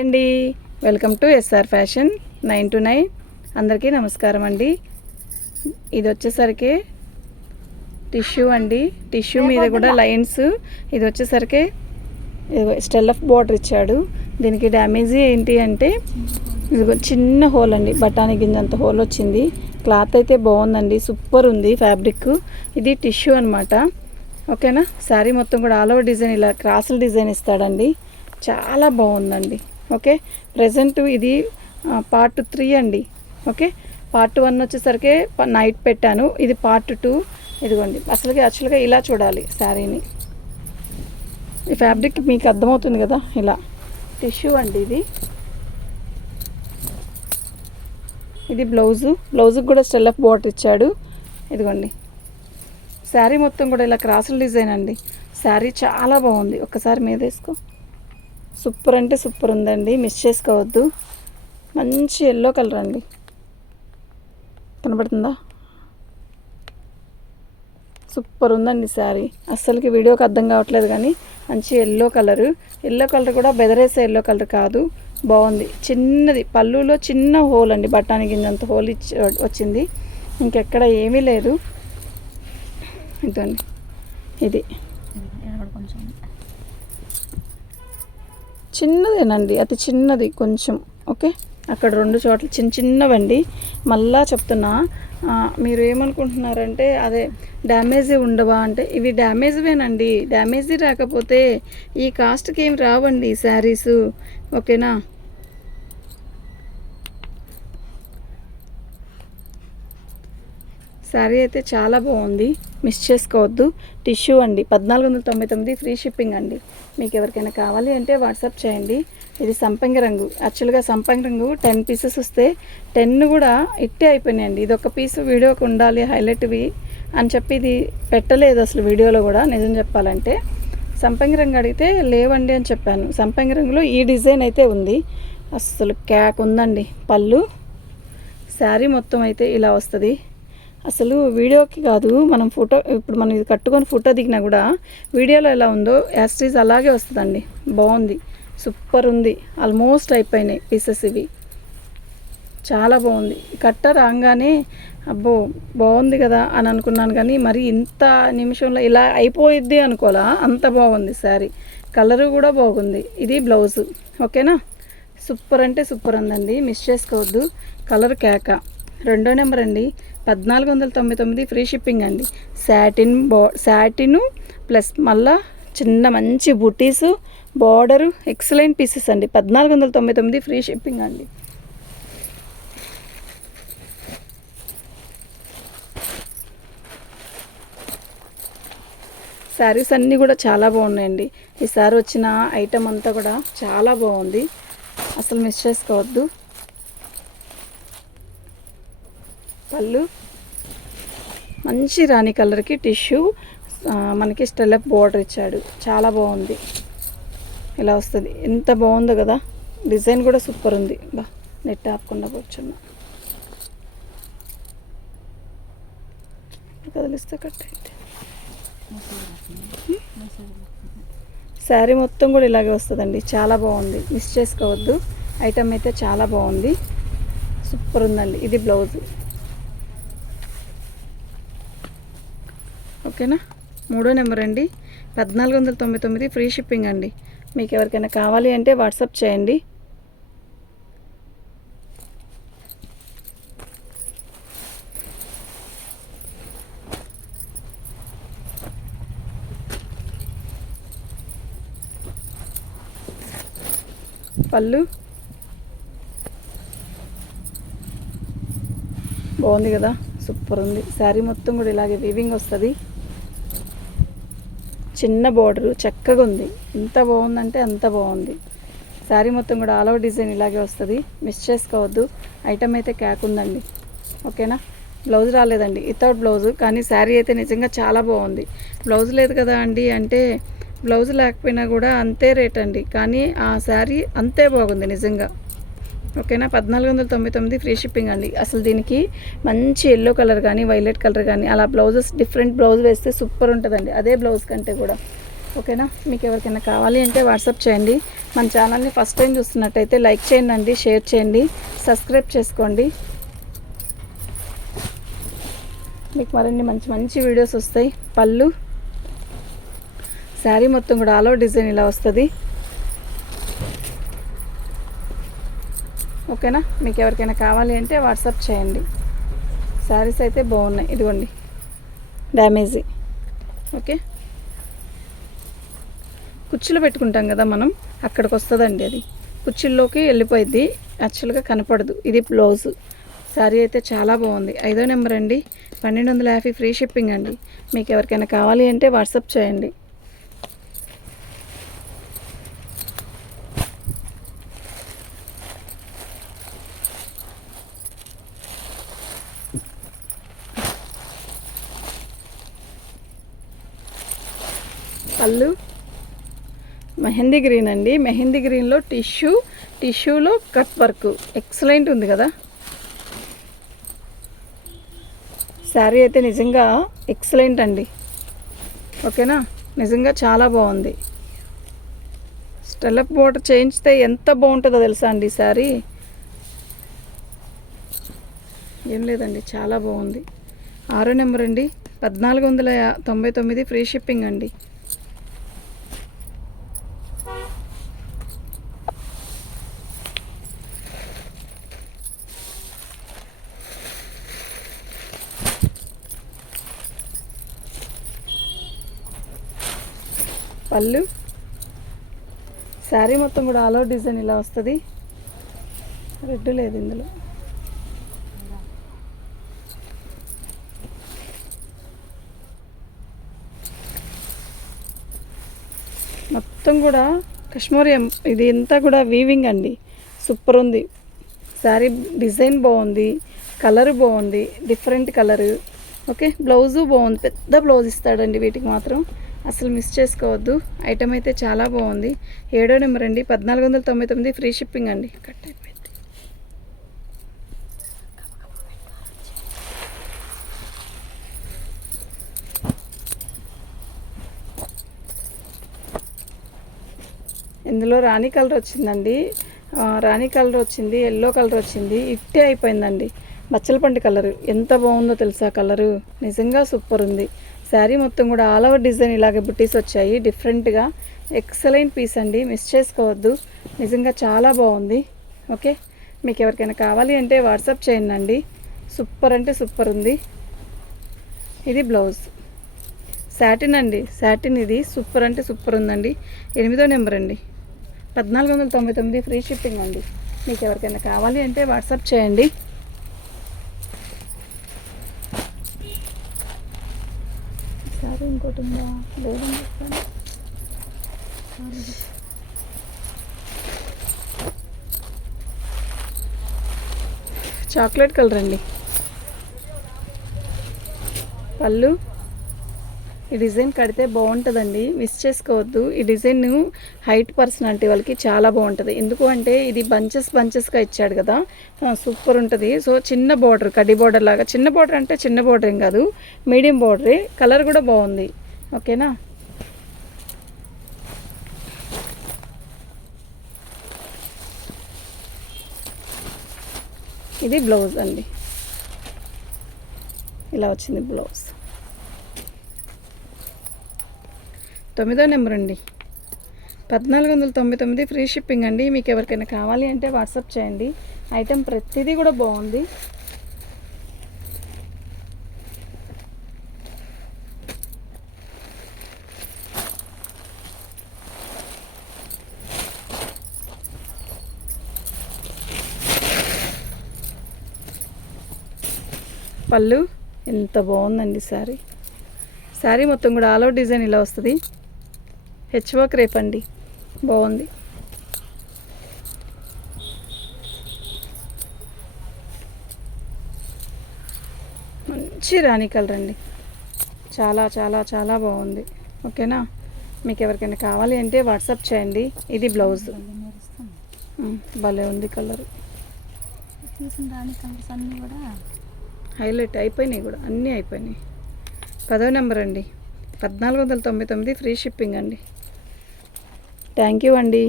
అండి, welcome to SR fashion 929. అందరికీ నమస్కారం అండి. ఇది వచ్చేసరికి టిష్యూ అండి. టిష్యూ మీద కూడా లైన్స్. ఇది వచ్చేసరికి స్టెల్ ఆఫ్ బార్డర్ ఇచ్చాడు. దీనికి డ్యామేజ్ ఏంటి అంటే ఇది చిన్న హోల్ అండి, బఠానీ గింజంత హోల్ వచ్చింది. క్లాత్ అయితే బాగుందండి, సూపర్ ఉంది ఫ్యాబ్రిక్. ఇది టిష్యూ అనమాట. ఓకేనా. శారీ మొత్తం కూడా ఆల్ ఓవర్ డిజైన్ ఇలా క్రాసుల డిజైన్ ఇస్తాడండి. చాలా బాగుందండి. ఓకే, ప్రజెంట్ ఇది పార్ట్ 3 అండి. ఓకే, పార్ట్ 1 వచ్చేసరికి నైట్ పెట్టాను. ఇది పార్ట్ 2. ఇదిగోండి, అసలుగా యాక్చువల్గా ఇలా చూడాలి శారీని. ఈ ఫ్యాబ్రిక్ మీకు అర్థమవుతుంది కదా. ఇలా టిష్యూ అండి. ఇది బ్లౌజుకి కూడా స్టెల్ ఆఫ్ బార్డర్ ఇచ్చాడు. ఇదిగోండి, శారీ మొత్తం కూడా ఇలా క్రాసుల డిజైన్ అండి. శారీ చాలా బాగుంది. ఒక్కసారి మీద వేసుకో. సూపర్ అంటే సూపర్ ఉందండి, మిస్ చేసుకోవద్దు. మంచి ఎల్లో కలర్ అండి, కనబడుతుందా? సూపర్ ఉందండి శారీ. అస్సలకి వీడియోకి అర్థం కావట్లేదు కానీ మంచి ఎల్లో కలర్ కూడా బెదరేసే ఎల్లో కలర్ కాదు, బాగుంది. చిన్నది పళ్ళులో చిన్న హోల్ అండి, బఠానీ గింజంత హోల్ వచ్చింది. ఇంకెక్కడ ఏమీ లేదు. ఇదండి, ఇది చిన్నదేనండి, అతి చిన్నది కొంచెం. ఓకే, అక్కడ 2 చోట్ల చిన్నవండి. మళ్ళా చెప్తున్నా, మీరు ఏమనుకుంటున్నారంటే అదే డ్యామేజ్ ఉండవా అంటే ఇవి డ్యామేజ్వేనండి. డ్యామేజ్ రాకపోతే ఈ కాస్ట్కి ఏం రావండి శారీసు. ఓకేనా. శారీ అయితే చాలా బాగుంది, మిస్ చేసుకోవద్దు. టిష్యూ అండి, 1499 ఫ్రీ షిప్పింగ్ అండి. మీకు ఎవరికైనా కావాలి అంటే వాట్సాప్ చేయండి. ఇది సంపంగి రంగు. యాక్చువల్గా సంపంగి రంగు 10 పీసెస్ వస్తే 10 కూడా ఇట్టే అయిపోయినాయండి. ఇది ఒక పీసు వీడియోకి ఉండాలి హైలైట్వి అని చెప్పి ఇది పెట్టలేదు అసలు వీడియోలో కూడా. నిజం చెప్పాలంటే సంపంగి రంగు అడిగితే లేవండి అని చెప్పాను. సంపంగి రంగులో ఈ డిజైన్ అయితే ఉంది. అసలు క్యాక్ ఉందండి. పళ్ళు, శారీ మొత్తం అయితే ఇలా వస్తుంది. అసలు వీడియోకి కాదు, ఇప్పుడు మనం ఇది కట్టుకొని ఫోటో దిగినా కూడా వీడియోలో ఎలా ఉందో యాస్టీజ్ అలాగే వస్తుందండి. బాగుంది, సూపర్ ఉంది. ఆల్మోస్ట్ అయిపోయినాయి పీసెస్. ఇవి చాలా బాగుంది. కట్ట రాగానే అబ్బో బాగుంది కదా అని అనుకున్నాను కానీ మరి ఇంత నిమిషంలో ఇలా అయిపోయిద్ది అనుకోలా, అంత బాగుంది శారీ. కలరు కూడా బాగుంది. ఇది బ్లౌజు. ఓకేనా. సూపర్ అంటే సూపర్ ఉందండి, మిస్ చేసుకోవద్దు. కలర్ కేక. 2వ నెంబర్ అండి, 1499 ఫ్రీ షిప్పింగ్ అండి. శాటిను ప్లస్ మళ్ళా చిన్న మంచి బుటీసు, బార్డరు, ఎక్సలెంట్ పీసెస్ అండి. 1499 ఫ్రీ షిప్పింగ్ అండి. శారీస్ అన్నీ కూడా చాలా బాగున్నాయండి. ఈసారి వచ్చిన ఐటమ్ అంతా కూడా చాలా బాగుంది, అసలు మిస్ చేసుకోవద్దు. పళ్ళు మంచి రాణి కలర్కి టిష్యూ, మనకి స్టెల్ ఆఫ్ బార్డర్ ఇచ్చాడు. చాలా బాగుంది. ఇలా వస్తుంది. ఎంత బాగుందో కదా. డిజైన్ కూడా సూపర్ ఉంది. బా నెట్ ఆపకుండా కూర్చున్నా, కదిలిస్తే కట్ అయితే. శారీ మొత్తం కూడా ఇలాగే వస్తుందండి. చాలా బాగుంది, మిస్ చేసుకోవద్దు. ఐటమ్ అయితే చాలా బాగుంది, సూపర్ ఉందండి. ఇది బ్లౌజు. ఓకేనా. 3వ నెంబర్ అండి, 1499 ఫ్రీ షిప్పింగ్ అండి. మీకు ఎవరికైనా కావాలి అంటే వాట్సాప్ చేయండి. పళ్ళు బాగుంది కదా, సూపర్ ఉంది. శారీ మొత్తం కూడా ఇలాగే వీవింగ్ వస్తుంది. చిన్న బార్డరు చక్కగా ఉంది. ఎంత బాగుందంటే అంత బాగుంది. శారీ మొత్తం కూడా ఆల్ ఓవర్ డిజైన్ ఇలాగే వస్తుంది, మిస్ చేసుకోవద్దు. ఐటమ్ అయితే క్యాక్ ఉందండి. ఓకేనా. బ్లౌజ్ రాలేదండి, వితౌట్ బ్లౌజు. కానీ శారీ అయితే నిజంగా చాలా బాగుంది. బ్లౌజ్ లేదు కదా అండి అంటే బ్లౌజ్ లేకపోయినా కూడా అంతే రేట్ అండి, కానీ ఆ శారీ అంతే బాగుంది నిజంగా. ఓకేనా. 1499 ఫ్రీ షిప్పింగ్ అండి. అసలు దీనికి మంచి ఎల్లో కలర్ కానీ వైలెట్ కలర్ కానీ అలా బ్లౌజెస్ డిఫరెంట్ బ్లౌజ్ వేస్తే సూపర్ ఉంటుందండి. అదే బ్లౌజ్ కంటే కూడా ఓకేనా. మీకు ఎవరికైనా కావాలి అంటే వాట్సాప్ చేయండి. మన ఛానల్ని ఫస్ట్ టైం చూస్తున్నట్టయితే లైక్ చేయండి, షేర్ చేయండి, సబ్స్క్రైబ్ చేసుకోండి. మీకు మరిన్ని మంచి మంచి వీడియోస్ వస్తాయి. పళ్ళు శారీ మొత్తం కూడా ఆల్ ఓవర్ డిజైన్ ఇలా వస్తుంది. ఓకేనా. మీకు ఎవరికైనా కావాలి అంటే వాట్సాప్ చేయండి. శారీస్ అయితే బాగున్నాయి, ఇదిగోండి డ్యామేజీ. ఓకే, కుచ్చులు పెట్టుకుంటాం కదా మనం, అక్కడికి వస్తుందండి అది, కుచ్చుల్లోకి వెళ్ళిపోయింది, యాక్చువల్గా కనపడదు. ఇది బ్లౌజు. శారీ అయితే చాలా బాగుంది. 5వ నెంబర్ అండి, 1250 ఫ్రీ షిప్పింగ్ అండి. మీకు ఎవరికైనా కావాలి అంటే వాట్సాప్ చేయండి. పళ్ళు మెహందీ గ్రీన్ అండి. మెహందీ గ్రీన్లో టిష్యూలో కట్ వర్క్ ఎక్సలెంట్ ఉంది కదా. శారీ అయితే నిజంగా ఎక్సలెంట్ అండి. ఓకేనా, నిజంగా చాలా బాగుంది. స్టెల్లప్ బోర్డర్ చేయించితే ఎంత బాగుంటుందో తెలుసా అండి. శారీ ఏం లేదండి, చాలా బాగుంది. 6వ నెంబర్ అండి, 1499 ఫ్రీ షిప్పింగ్ అండి. పళ్ళు శారీ మొత్తం కూడా ఆల్ ఓవర్ డిజైన్ ఇలా వస్తుంది. రెడ్ లేదు ఇందులో. మొత్తం కూడా కాశ్మీరీ, ఇది అంతా కూడా వీవింగ్ అండి. సూపర్ ఉంది. శారీ డిజైన్ బాగుంది, కలర్ బాగుంది, డిఫరెంట్ కలరు. ఓకే, బ్లౌజు బాగుంది, పెద్ద బ్లౌజ్ ఇస్తాడండి వీటికి మాత్రం, అసలు మిస్ చేసుకోవద్దు. ఐటమ్ అయితే చాలా బాగుంది. 7వ నెంబర్ అండి, 1499 ఫ్రీ షిప్పింగ్ అండి. కట్ అయిపోయింది. ఇందులో రాణి కలర్ వచ్చిందండి, రాణి కలర్ వచ్చింది, ఎల్లో కలర్ వచ్చింది, ఇట్టే అయిపోయిందండి. బచ్చలపండు కలరు ఎంత బాగుందో తెలుసా. కలరు నిజంగా సూపర్ ఉంది. శారీ మొత్తం కూడా ఆల్ ఓవర్ డిజైన్ ఇలాగే బుట్టీస్ వచ్చాయి డిఫరెంట్గా. ఎక్సలెంట్ పీస్ అండి, మిస్ చేసుకోవద్దు. నిజంగా చాలా బాగుంది. ఓకే, మీకు ఎవరికైనా కావాలి అంటే వాట్సాప్ చేయండి అండి. సూపర్ అంటే సూపర్ ఉంది. ఇది బ్లౌజ్ సాటిన్ అండి, సాటిన్. ఇది సూపర్ అంటే సూపర్ ఉందండి. 8వ నెంబర్ అండి, 1499 ఫ్రీ షిప్పింగ్ అండి. మీకు ఎవరికైనా కావాలి అంటే వాట్సాప్ చేయండి. సారీ ఇంకోటి ఉందా లేదని చెప్తాను. చాక్లెట్ కలర్ అండి. పళ్ళు ఈ డిజైన్ కడితే బాగుంటుందండి, మిస్ చేసుకోవద్దు. ఈ డిజైన్ హైట్ పర్సనాలిటీ వాళ్ళకి చాలా బాగుంటుంది. ఎందుకు అంటే ఇది బంచెస్గా ఇచ్చాడు కదా, సూపర్ ఉంటుంది. సో చిన్న బార్డర్, కడ్డీ బార్డర్ లాగా. చిన్న బార్డర్ అంటే చిన్న బార్డర్ ఏం కాదు, మీడియం బార్డరే. కలర్ కూడా బాగుంది. ఓకేనా. ఇది బ్లౌజ్ అండి, ఇలా వచ్చింది బ్లౌజ్. 9వ నెంబర్ అండి, 1499 ఫ్రీ షిప్పింగ్ అండి. మీకు ఎవరికైనా కావాలి అంటే వాట్సాప్ చేయండి. ఐటెం ప్రతిదీ కూడా బాగుంది. పళ్ళు ఎంత బాగుందండి. శారీ మొత్తం కూడా ఆల్ ఓవర్ డిజైన్ ఇలా వస్తుంది. హెచ్ వర్క్ రేప్ అండి, బాగుంది. మంచి రాణి కలర్ అండి, చాలా చాలా చాలా బాగుంది. ఓకేనా. మీకు ఎవరికైనా కావాలి అంటే వాట్సాప్ చేయండి. ఇది బ్లౌజ్, భలే ఉంది కలర్. రాణి కలర్స్ అన్నీ కూడా హైలైట్ అయిపోయినాయి, కూడా అన్నీ అయిపోయినాయి. 10వ నెంబర్ అండి, 1499 ఫ్రీ షిప్పింగ్ అండి. థ్యాంక్ యూ అండి.